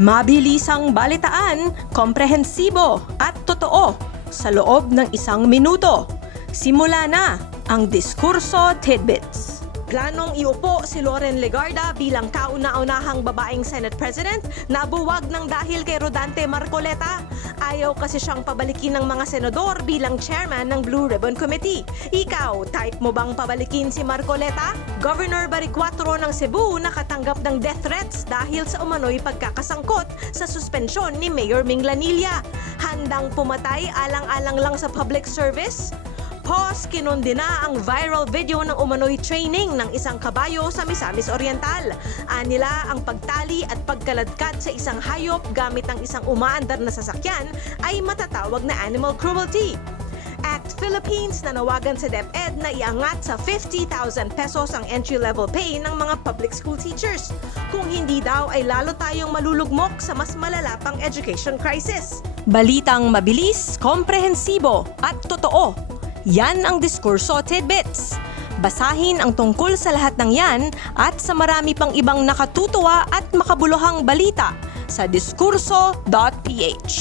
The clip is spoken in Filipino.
Mabilisang balitaan, komprehensibo at totoo sa loob ng 1 minuto. Simula na ang Diskurso Tidbits. Planong iupo si Loren Legarda bilang kauna-unahang babaeng Senate President na buwag ng dahil kay Rodante Marcoleta. Ayaw kasi siyang pabalikin ng mga senador bilang chairman ng Blue Ribbon Committee. Ikaw, type mo bang pabalikin si Marcoleta? Governor Baricuatro ng Cebu nakatanggap ng death threats dahil sa umano'y pagkakasangkot sa suspensyon ni Mayor Ming Lanilla. Handang pumatay alang-alang lang sa public service? Pos, kinundina ang viral video ng umano'y training ng isang kabayo sa Misamis Oriental. Anila ang pagtali at pagkaladkad sa isang hayop gamit ang isang umaandar na sasakyan ay matatawag na animal cruelty. Act Philippines nanawagan sa DepEd na iangat sa 50,000 pesos ang entry-level pay ng mga public school teachers. Kung hindi daw ay lalo tayong malulugmok sa mas malala pang education crisis. Balitang mabilis, komprehensibo at totoo. Yan ang Diskurso Tidbits. Basahin ang tungkol sa lahat ng yan at sa marami pang ibang nakatutuwa at makabuluhang balita sa diskurso.ph.